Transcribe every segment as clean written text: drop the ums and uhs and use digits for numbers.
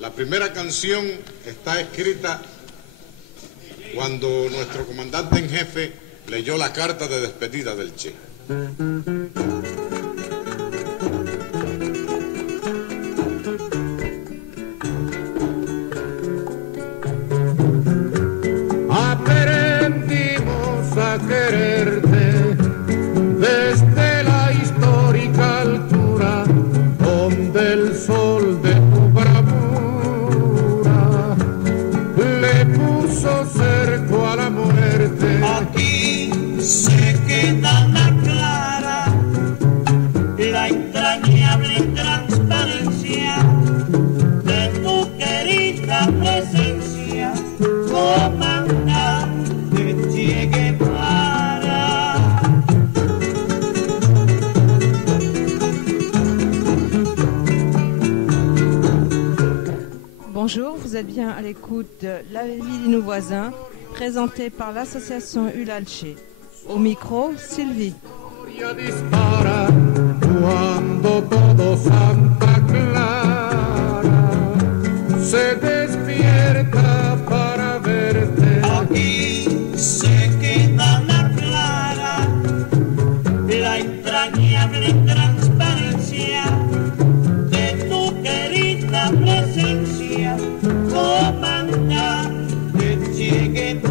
La primera canción está escrita cuando nuestro comandante en jefe leyó la carta de despedida del Che. Aprendimos a quererte desde la histórica altura donde el sol de tu bravura le puso cerco a la muerte. Aquí se queda la clara, la entrañable transparencia de tu querida presencia, comandante Che Guevara. Bonjour, vous êtes bien à l'écoute de La vie de nos voisins, présentée par l'association Ulalche. Au micro, Sylvie. Dispara cuando todo Santa Clara se despierta para verte. Aquí se queda la clara, la entrañable transparencia de tu querida presencia, comandante Che Guevara.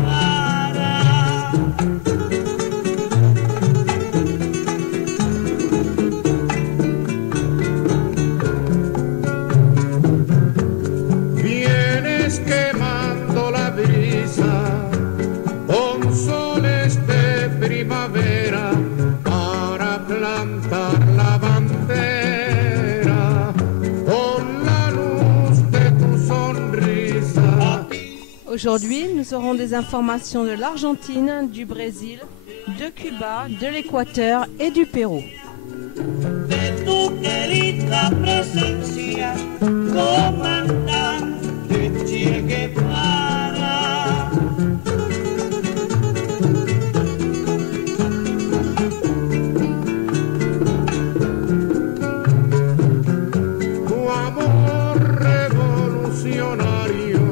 Vienes quemando la brisa con soles de primavera para plantar la bandera con la luz de tu sonrisa. Aujourd'hui, nous aurons des informations de l'Argentine, du Brésil, de Cuba, de l'Équateur et du Pérou. De tu querida presencia, comandante Che Guevara. Tu amor revolucionario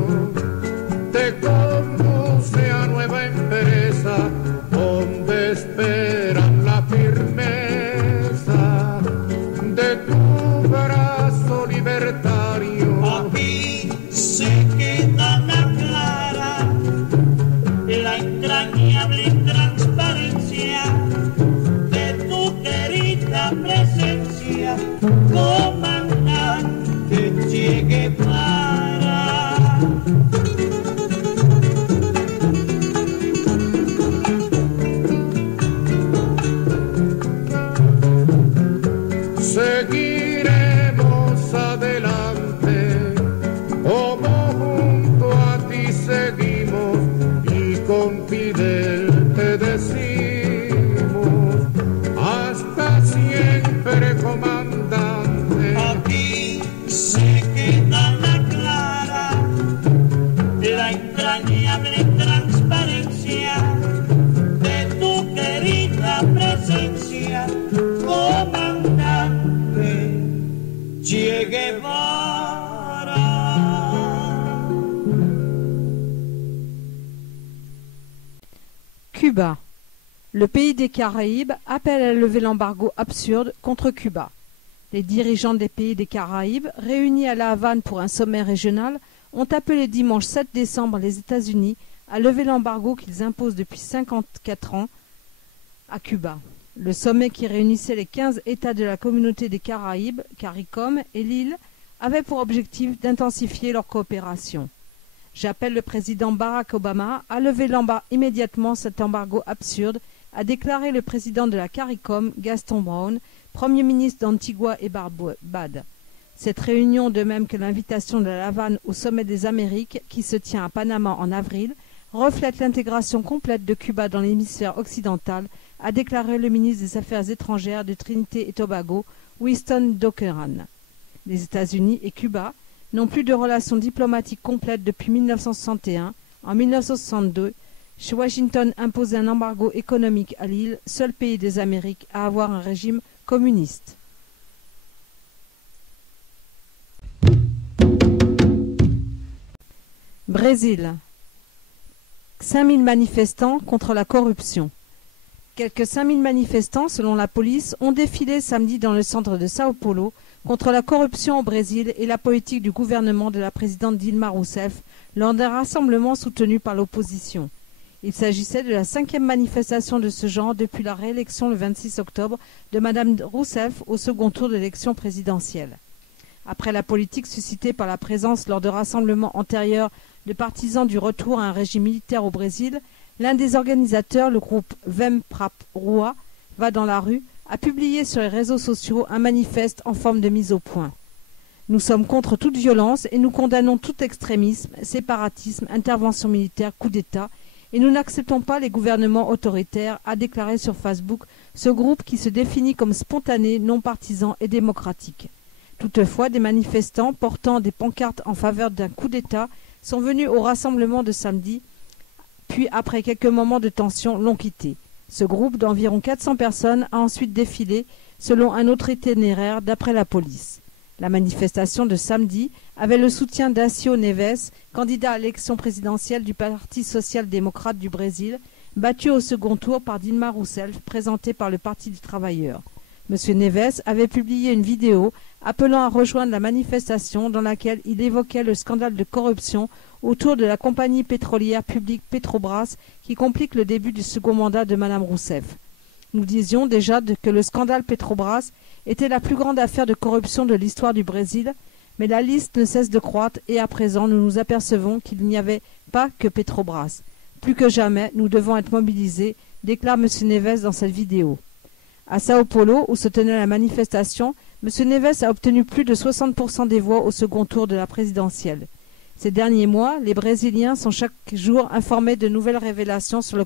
te conduce a nueva empresa donde esperan la firmeza de tu brazo libertario. Aquí se queda la clara, la entrañable transparencia de tu querida presencia, comandante Che Guevara. Seguiremos adelante, como junto a ti seguimos y con Fidel te decimos, hasta siempre, comandante. Aquí se queda la clara, la entrañable transparencia de tu querida presencia, comandante Che Guevara. Cuba. Le pays des Caraïbes appelle à lever l'embargo absurde contre Cuba. Les dirigeants des pays des Caraïbes, réunis à La Havane pour un sommet régional, ont appelé dimanche 7 décembre les États-Unis à lever l'embargo qu'ils imposent depuis 54 ans à Cuba. Le sommet qui réunissait les 15 États de la communauté des Caraïbes, CARICOM et l'île, avait pour objectif d'intensifier leur coopération. J'appelle le président Barack Obama à lever immédiatement cet embargo absurde, a déclaré le président de la CARICOM, Gaston Brown, Premier ministre d'Antigua et Barbade. Cette réunion, de même que l'invitation de La Havane au sommet des Amériques, qui se tient à Panama en avril, reflète l'intégration complète de Cuba dans l'hémisphère occidental, a déclaré le ministre des Affaires étrangères de Trinité et Tobago, Winston Dockeran. Les États-Unis et Cuba n'ont plus de relations diplomatiques complètes depuis 1961. En 1962, Washington imposait un embargo économique à l'île, seul pays des Amériques à avoir un régime communiste. Brésil. 5000 manifestants contre la corruption. Quelques 5000 manifestants, selon la police, ont défilé samedi dans le centre de Sao Paulo contre la corruption au Brésil et la politique du gouvernement de la présidente Dilma Rousseff lors d'un rassemblement soutenu par l'opposition. Il s'agissait de la 5e manifestation de ce genre depuis la réélection le 26 octobre de Mme Rousseff au second tour de l'élection présidentielle. Après la politique suscitée par la présence lors de rassemblements antérieurs de partisans du retour à un régime militaire au Brésil, l'un des organisateurs, le groupe Vem pra Rua, va dans la rue, a publié sur les réseaux sociaux un manifeste en forme de mise au point. Nous sommes contre toute violence et nous condamnons tout extrémisme, séparatisme, intervention militaire, coup d'État, et nous n'acceptons pas les gouvernements autoritaires, a déclaré sur Facebook ce groupe qui se définit comme spontané, non partisan et démocratique. Toutefois, des manifestants portant des pancartes en faveur d'un coup d'État sont venus au rassemblement de samedi, puis après quelques moments de tension l'ont quitté. Ce groupe d'environ 400 personnes a ensuite défilé selon un autre itinéraire d'après la police. La manifestation de samedi avait le soutien d'Aécio Neves, candidat à l'élection présidentielle du Parti social-démocrate du Brésil, battu au second tour par Dilma Rousseff, présentée par le Parti des travailleurs. M. Neves avait publié une vidéo appelant à rejoindre la manifestation dans laquelle il évoquait le scandale de corruption autour de la compagnie pétrolière publique Petrobras qui complique le début du second mandat de Mme Rousseff. Nous disions déjà que le scandale Petrobras était la plus grande affaire de corruption de l'histoire du Brésil, mais la liste ne cesse de croître et à présent nous nous apercevons qu'il n'y avait pas que Petrobras. Plus que jamais, nous devons être mobilisés, déclare M. Neves dans cette vidéo. À Sao Paulo, où se tenait la manifestation, M. Neves a obtenu plus de 60% des voix au second tour de la présidentielle. Ces derniers mois, les Brésiliens sont chaque jour informés de nouvelles révélations sur le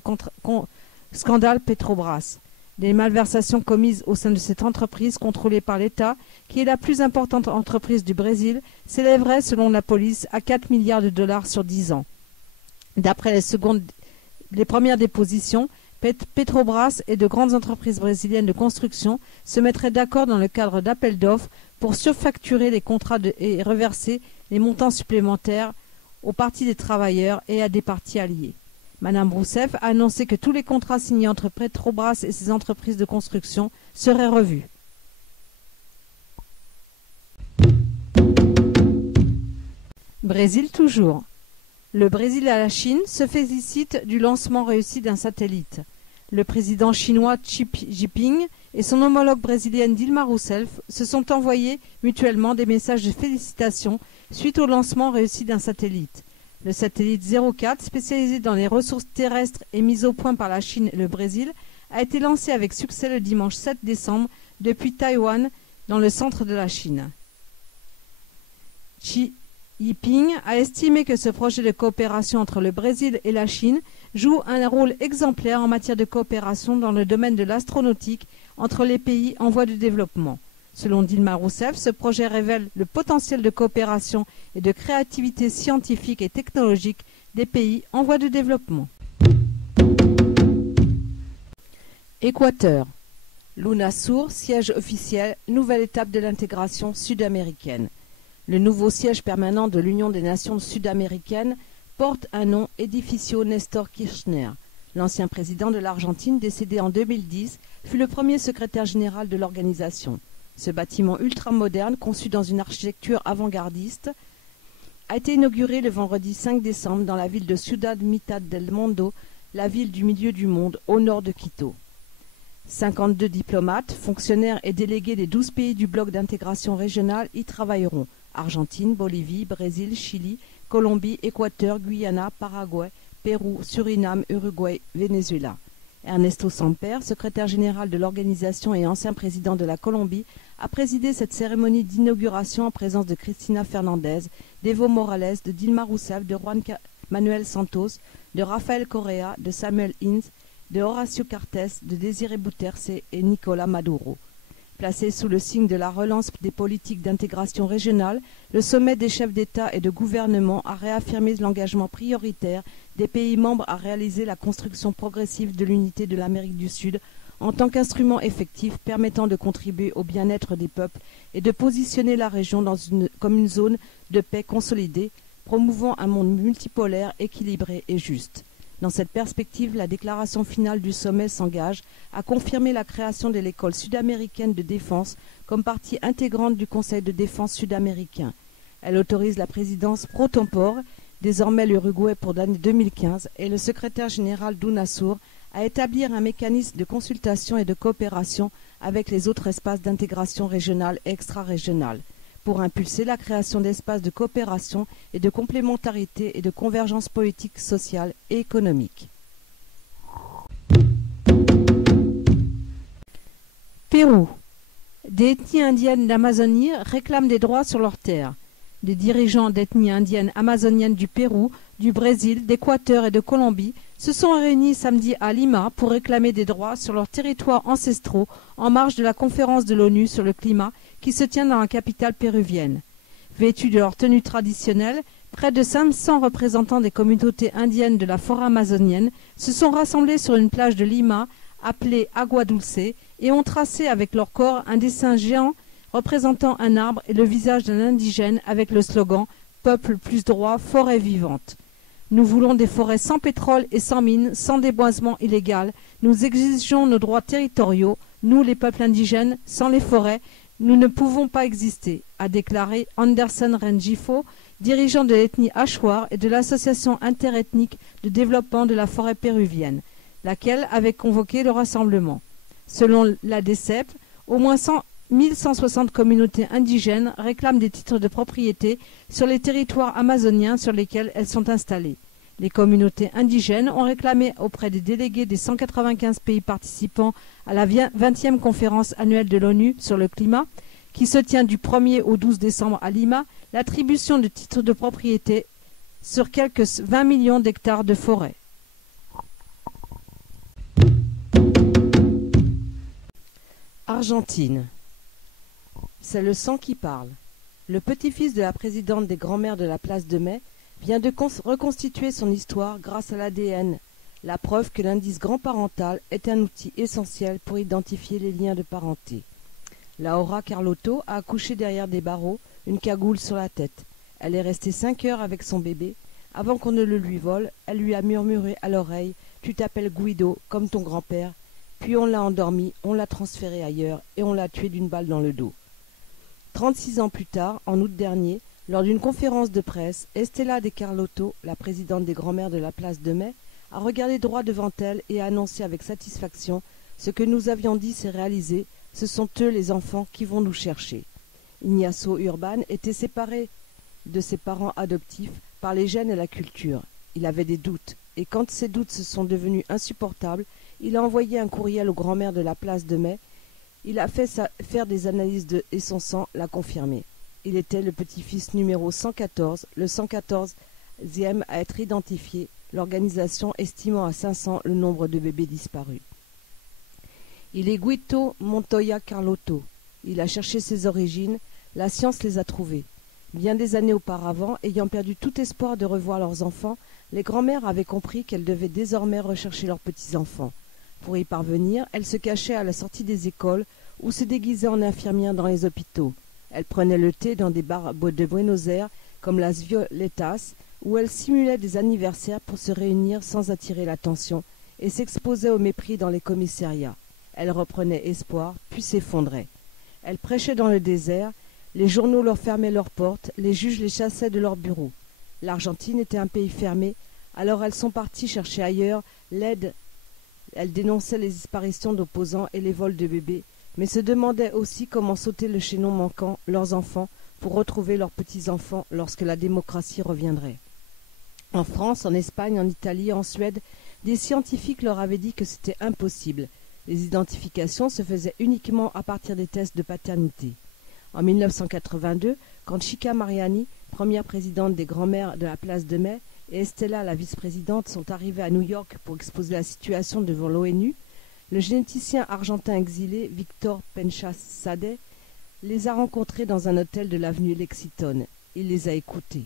scandale Petrobras. Les malversations commises au sein de cette entreprise contrôlée par l'État, qui est la plus importante entreprise du Brésil, s'élèveraient, selon la police, à 4 milliards de dollars sur 10 ans. D'après les premières dépositions, Petrobras et de grandes entreprises brésiliennes de construction se mettraient d'accord dans le cadre d'appels d'offres pour surfacturer les contrats et reverser les montants supplémentaires au Parti des travailleurs et à des partis alliés. Mme Rousseff a annoncé que tous les contrats signés entre Petrobras et ses entreprises de construction seraient revus. Brésil toujours. Le Brésil et la Chine se félicitent du lancement réussi d'un satellite. Le président chinois Xi Jinping et son homologue brésilienne Dilma Rousseff se sont envoyés mutuellement des messages de félicitations suite au lancement réussi d'un satellite. Le satellite 04, spécialisé dans les ressources terrestres et mis au point par la Chine et le Brésil, a été lancé avec succès le dimanche 7 décembre depuis Taïwan, dans le centre de la Chine. Xi Jinping a estimé que ce projet de coopération entre le Brésil et la Chine joue un rôle exemplaire en matière de coopération dans le domaine de l'astronautique entre les pays en voie de développement. Selon Dilma Rousseff, ce projet révèle le potentiel de coopération et de créativité scientifique et technologique des pays en voie de développement. Équateur. L'UNASUR, siège officiel, nouvelle étape de l'intégration sud-américaine. Le nouveau siège permanent de l'Union des Nations sud-américaines porte un nom, Edificio Néstor Kirchner. L'ancien président de l'Argentine, décédé en 2010, fut le premier secrétaire général de l'organisation. Ce bâtiment ultramoderne, conçu dans une architecture avant-gardiste, a été inauguré le vendredi 5 décembre dans la ville de Ciudad Mitad del Mundo, la ville du milieu du monde, au nord de Quito. 52 diplomates, fonctionnaires et délégués des 12 pays du bloc d'intégration régionale y travailleront. Argentine, Bolivie, Brésil, Chili, Colombie, Équateur, Guyana, Paraguay, Pérou, Suriname, Uruguay, Venezuela. Ernesto Samper, secrétaire général de l'organisation et ancien président de la Colombie, a présidé cette cérémonie d'inauguration en présence de Cristina Fernandez, d'Evo Morales, de Dilma Rousseff, de Juan Manuel Santos, de Rafael Correa, de Samuel Inz, de Horacio Cartes, de Désiré Bouterse et Nicolas Maduro. Placé sous le signe de la relance des politiques d'intégration régionale, le sommet des chefs d'État et de gouvernement a réaffirmé l'engagement prioritaire des pays membres à réaliser la construction progressive de l'unité de l'Amérique du Sud en tant qu'instrument effectif permettant de contribuer au bien-être des peuples et de positionner la région comme une zone de paix consolidée, promouvant un monde multipolaire, équilibré et juste. Dans cette perspective, la déclaration finale du sommet s'engage à confirmer la création de l'école sud-américaine de défense comme partie intégrante du Conseil de défense sud-américain. Elle autorise la présidence pro tempore, désormais l'Uruguay pour l'année 2015, et le secrétaire général d'UNASUR à établir un mécanisme de consultation et de coopération avec les autres espaces d'intégration régionale et extra-régionale, pour impulser la création d'espaces de coopération et de complémentarité et de convergence politique, sociale et économique. Pérou. Des ethnies indiennes d'Amazonie réclament des droits sur leurs terres. Des dirigeants d'ethnies indiennes amazoniennes du Pérou, du Brésil, d'Équateur et de Colombie se sont réunis samedi à Lima pour réclamer des droits sur leurs territoires ancestraux en marge de la conférence de l'ONU sur le climat qui se tient dans la capitale péruvienne. Vêtus de leur tenue traditionnelle, près de 500 représentants des communautés indiennes de la forêt amazonienne se sont rassemblés sur une plage de Lima appelée Agua Dulce et ont tracé avec leur corps un dessin géant représentant un arbre et le visage d'un indigène avec le slogan « Peuple plus droit, forêt vivante ». Nous voulons des forêts sans pétrole et sans mines, sans déboisement illégal. Nous exigeons nos droits territoriaux. Nous, les peuples indigènes, sans les forêts, nous ne pouvons pas exister, a déclaré Anderson Rengifo, dirigeant de l'ethnie Achuar et de l'association interethnique de développement de la forêt péruvienne, laquelle avait convoqué le rassemblement. Selon l'ADCEP, au moins 1160 communautés indigènes réclament des titres de propriété sur les territoires amazoniens sur lesquels elles sont installées. Les communautés indigènes ont réclamé auprès des délégués des 195 pays participants à la 20e conférence annuelle de l'ONU sur le climat, qui se tient du 1er au 12 décembre à Lima, l'attribution de titres de propriété sur quelques 20 millions d'hectares de forêt. Argentine. C'est le sang qui parle. Le petit-fils de la présidente des grands-mères de la place de Mai vient de reconstituer son histoire grâce à l'ADN, la preuve que l'indice grand-parental est un outil essentiel pour identifier les liens de parenté. Laura Carlotto a accouché derrière des barreaux, une cagoule sur la tête. Elle est restée 5 heures avec son bébé. Avant qu'on ne le lui vole, elle lui a murmuré à l'oreille « Tu t'appelles Guido, comme ton grand-père ». Puis on l'a endormi, on l'a transféré ailleurs et on l'a tué d'une balle dans le dos. 36 ans plus tard, en août dernier, lors d'une conférence de presse, Estela de Carlotto, la présidente des grands-mères de la place de Mai, a regardé droit devant elle et a annoncé avec satisfaction « Ce que nous avions dit s'est réalisé, ce sont eux les enfants qui vont nous chercher ». Ignacio Urban était séparé de ses parents adoptifs par les gènes et la culture. Il avait des doutes, et quand ces doutes se sont devenus insupportables, il a envoyé un courriel aux grands-mères de la place de Mai. Il a fait faire des analyses et son sang l'a confirmé. Il était le petit-fils numéro 114, le 114e à être identifié, l'organisation estimant à 500 le nombre de bébés disparus. Il est Guido Montoya Carlotto. Il a cherché ses origines, la science les a trouvées. Bien des années auparavant, ayant perdu tout espoir de revoir leurs enfants, les grands-mères avaient compris qu'elles devaient désormais rechercher leurs petits-enfants. Pour y parvenir, elles se cachaient à la sortie des écoles ou se déguisaient en infirmières dans les hôpitaux. Elles prenaient le thé dans des bars de Buenos Aires comme Las Violetas, où elles simulaient des anniversaires pour se réunir sans attirer l'attention et s'exposaient au mépris dans les commissariats. Elles reprenaient espoir, puis s'effondraient. Elles prêchaient dans le désert, les journaux leur fermaient leurs portes, les juges les chassaient de leurs bureaux. L'Argentine était un pays fermé, alors elles sont parties chercher ailleurs l'aide. Elles dénonçaient les disparitions d'opposants et les vols de bébés, mais se demandaient aussi comment sauter le chaînon manquant, leurs enfants, pour retrouver leurs petits-enfants lorsque la démocratie reviendrait. En France, en Espagne, en Italie, en Suède, des scientifiques leur avaient dit que c'était impossible. Les identifications se faisaient uniquement à partir des tests de paternité. En 1982, quand Chica Mariani, première présidente des grands-mères de la place de Mai, et Estela, la vice-présidente, sont arrivées à New York pour exposer la situation devant l'ONU, le généticien argentin exilé Victor Penchas Sade les a rencontrés dans un hôtel de l'avenue Lexington. Il les a écoutés.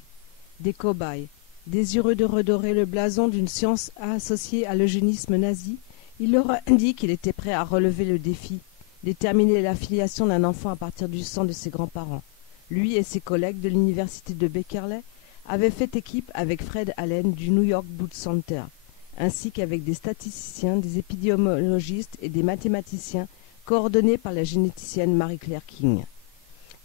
Des cobayes, désireux de redorer le blason d'une science associée à l'eugénisme nazi, il leur a dit qu'il était prêt à relever le défi, déterminer la filiation d'un enfant à partir du sang de ses grands-parents. Lui et ses collègues de l'université de Berkeley avait fait équipe avec Fred Allen du New York Blood Center, ainsi qu'avec des statisticiens, des épidémiologistes et des mathématiciens coordonnés par la généticienne Marie-Claire King.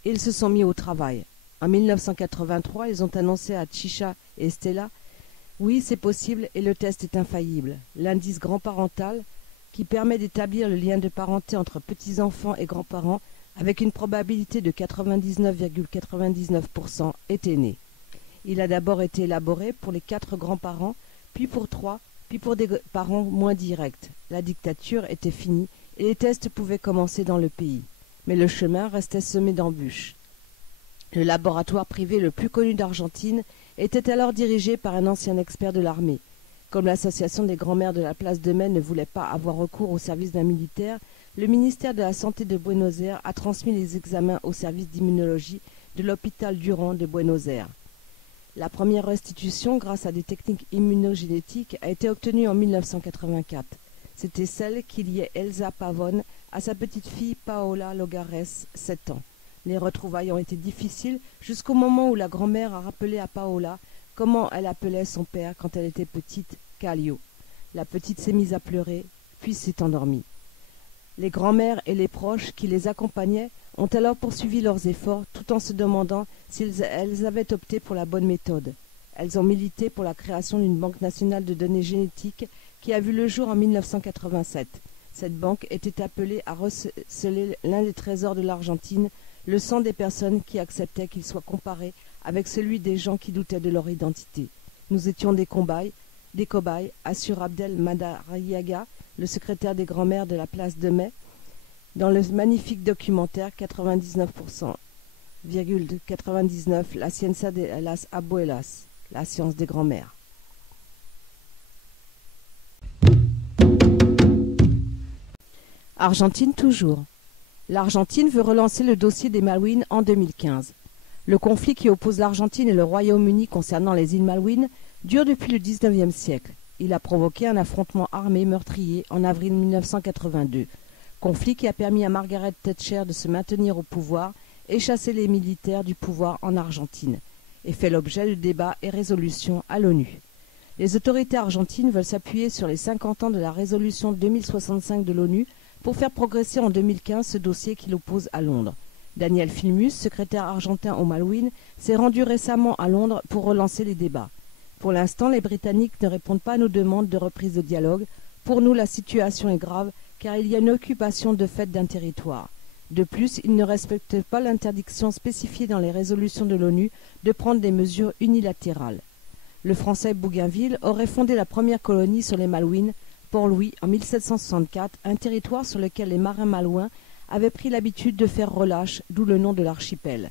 Ils se sont mis au travail. En 1983, ils ont annoncé à Chicha et Stella « Oui, c'est possible et le test est infaillible. L'indice grand-parental, qui permet d'établir le lien de parenté entre petits-enfants et grands-parents avec une probabilité de 99,99%, était né. Il a d'abord été élaboré pour les 4 grands-parents, puis pour 3, puis pour des parents moins directs. La dictature était finie et les tests pouvaient commencer dans le pays. Mais le chemin restait semé d'embûches. Le laboratoire privé le plus connu d'Argentine était alors dirigé par un ancien expert de l'armée. Comme l'association des grands-mères de la place de Mai ne voulait pas avoir recours au service d'un militaire, le ministère de la Santé de Buenos Aires a transmis les examens au service d'immunologie de l'hôpital Durand de Buenos Aires. La première restitution, grâce à des techniques immunogénétiques, a été obtenue en 1984. C'était celle qui liait Elsa Pavone à sa petite-fille Paola Logares, 7 ans. Les retrouvailles ont été difficiles jusqu'au moment où la grand-mère a rappelé à Paola comment elle appelait son père quand elle était petite, Calio. La petite s'est mise à pleurer, puis s'est endormie. Les grands-mères et les proches qui les accompagnaient ont alors poursuivi leurs efforts tout en se demandant si elles avaient opté pour la bonne méthode. Elles ont milité pour la création d'une banque nationale de données génétiques qui a vu le jour en 1987. Cette banque était appelée à receler l'un des trésors de l'Argentine, le sang des personnes qui acceptaient qu'il soit comparé avec celui des gens qui doutaient de leur identité. Nous étions des cobayes, assure Abdel Madariaga, le secrétaire des grands-mères de la place de Mai, dans le magnifique documentaire 99,99 La Ciencia de las Abuelas, la science des grands-mères. Argentine toujours. L'Argentine veut relancer le dossier des Malouines en 2015. Le conflit qui oppose l'Argentine et le Royaume-Uni concernant les îles Malouines dure depuis le XIXe siècle. Il a provoqué un affrontement armé meurtrier en avril 1982. Conflit qui a permis à Margaret Thatcher de se maintenir au pouvoir et chasser les militaires du pouvoir en Argentine, et fait l'objet de débats et résolutions à l'ONU. Les autorités argentines veulent s'appuyer sur les 50 ans de la résolution 2065 de l'ONU pour faire progresser en 2015 ce dossier qui l'oppose à Londres. Daniel Filmus, secrétaire argentin aux Malouines, s'est rendu récemment à Londres pour relancer les débats. Pour l'instant, les Britanniques ne répondent pas à nos demandes de reprise de dialogue. Pour nous, la situation est grave car il y a une occupation de fait d'un territoire. De plus, ils ne respectent pas l'interdiction spécifiée dans les résolutions de l'ONU de prendre des mesures unilatérales. Le français Bougainville aurait fondé la première colonie sur les Malouines, Port-Louis, en 1764, un territoire sur lequel les marins malouins avaient pris l'habitude de faire relâche, d'où le nom de l'archipel.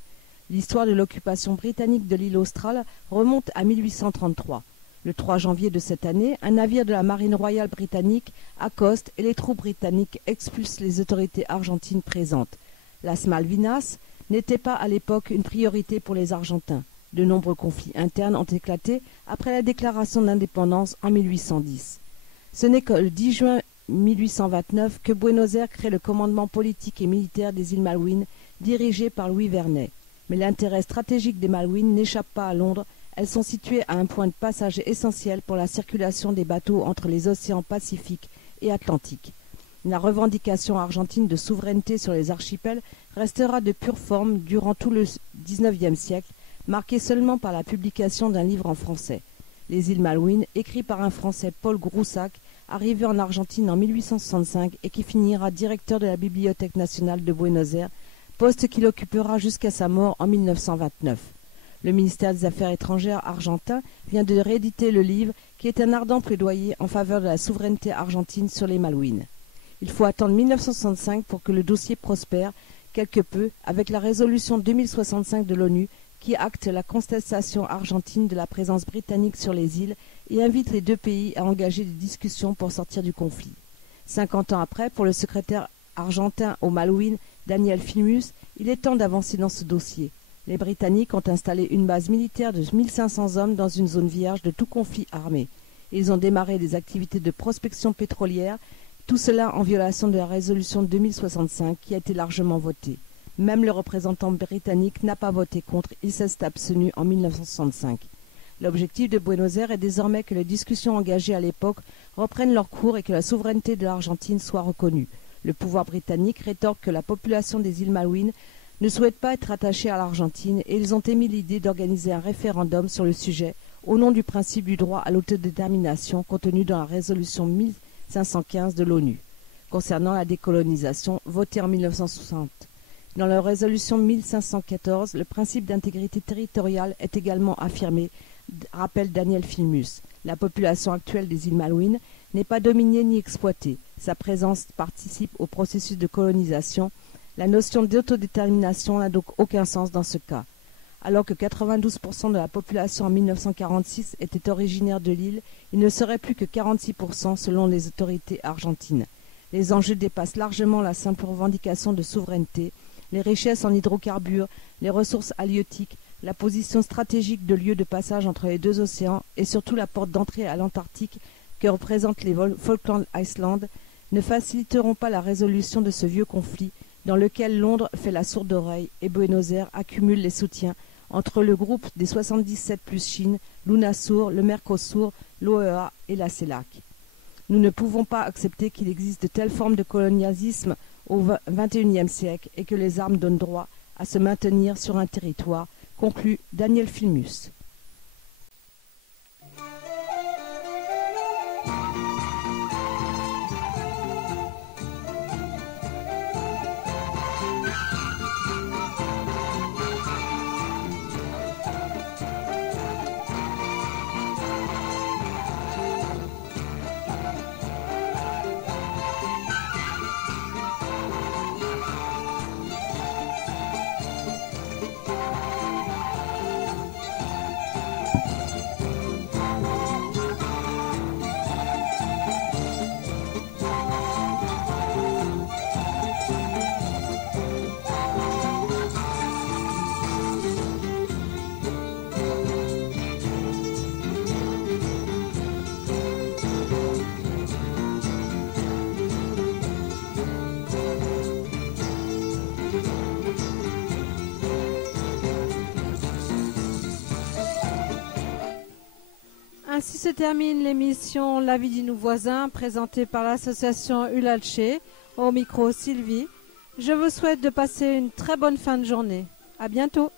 L'histoire de l'occupation britannique de l'île australe remonte à 1833. Le 3 janvier de cette année, un navire de la marine royale britannique accoste et les troupes britanniques expulsent les autorités argentines présentes. Las Malvinas n'était pas à l'époque une priorité pour les Argentins. De nombreux conflits internes ont éclaté après la déclaration d'indépendance en 1810. Ce n'est que le 10 juin 1829 que Buenos Aires crée le commandement politique et militaire des îles Malouines, dirigé par Louis Vernet. Mais l'intérêt stratégique des Malouines n'échappe pas à Londres. Elles sont situées à un point de passage essentiel pour la circulation des bateaux entre les océans Pacifique et Atlantique. La revendication argentine de souveraineté sur les archipels restera de pure forme durant tout le XIXe siècle, marquée seulement par la publication d'un livre en français. Les îles Malouines, écrit par un Français, Paul Groussac, arrivé en Argentine en 1865 et qui finira directeur de la Bibliothèque nationale de Buenos Aires, poste qu'il occupera jusqu'à sa mort en 1929. Le ministère des Affaires étrangères argentin vient de rééditer le livre qui est un ardent plaidoyer en faveur de la souveraineté argentine sur les Malouines. Il faut attendre 1965 pour que le dossier prospère quelque peu avec la résolution 2065 de l'ONU qui acte la contestation argentine de la présence britannique sur les îles et invite les deux pays à engager des discussions pour sortir du conflit. 50 ans après, pour le secrétaire argentin aux Malouines, Daniel Filmus, il est temps d'avancer dans ce dossier. Les Britanniques ont installé une base militaire de 1500 hommes dans une zone vierge de tout conflit armé. Ils ont démarré des activités de prospection pétrolière, tout cela en violation de la résolution 2065 qui a été largement votée. Même le représentant britannique n'a pas voté contre, il s'est abstenu en 1965. L'objectif de Buenos Aires est désormais que les discussions engagées à l'époque reprennent leur cours et que la souveraineté de l'Argentine soit reconnue. Le pouvoir britannique rétorque que la population des îles Malouines ne souhaite pas être attachée à l'Argentine et ils ont émis l'idée d'organiser un référendum sur le sujet au nom du principe du droit à l'autodétermination contenu dans la résolution 1515 de l'ONU concernant la décolonisation votée en 1960. Dans la résolution 1514, le principe d'intégrité territoriale est également affirmé, rappelle Daniel Filmus. La population actuelle des îles Malouines n'est pas dominée ni exploitée. Sa présence participe au processus de colonisation. La notion d'autodétermination n'a donc aucun sens dans ce cas. Alors que 92% de la population en 1946 était originaire de l'île, il ne serait plus que 46% selon les autorités argentines. Les enjeux dépassent largement la simple revendication de souveraineté. Les richesses en hydrocarbures, les ressources halieutiques, la position stratégique de lieu de passage entre les deux océans et surtout la porte d'entrée à l'Antarctique que représentent les Falkland Islands ne faciliteront pas la résolution de ce vieux conflit dans lequel Londres fait la sourde oreille et Buenos Aires accumule les soutiens entre le groupe des 77 plus Chine, l'UNASUR, le Mercosur, l'OEA et la CELAC. Nous ne pouvons pas accepter qu'il existe de telles formes de colonialisme au XXIe siècle et que les armes donnent droit à se maintenir sur un territoire, conclut Daniel Filmus. Ainsi se termine l'émission La vie de nos voisins, présentée par l'association Ulalché. Au micro, Sylvie. Je vous souhaite de passer une très bonne fin de journée. À bientôt.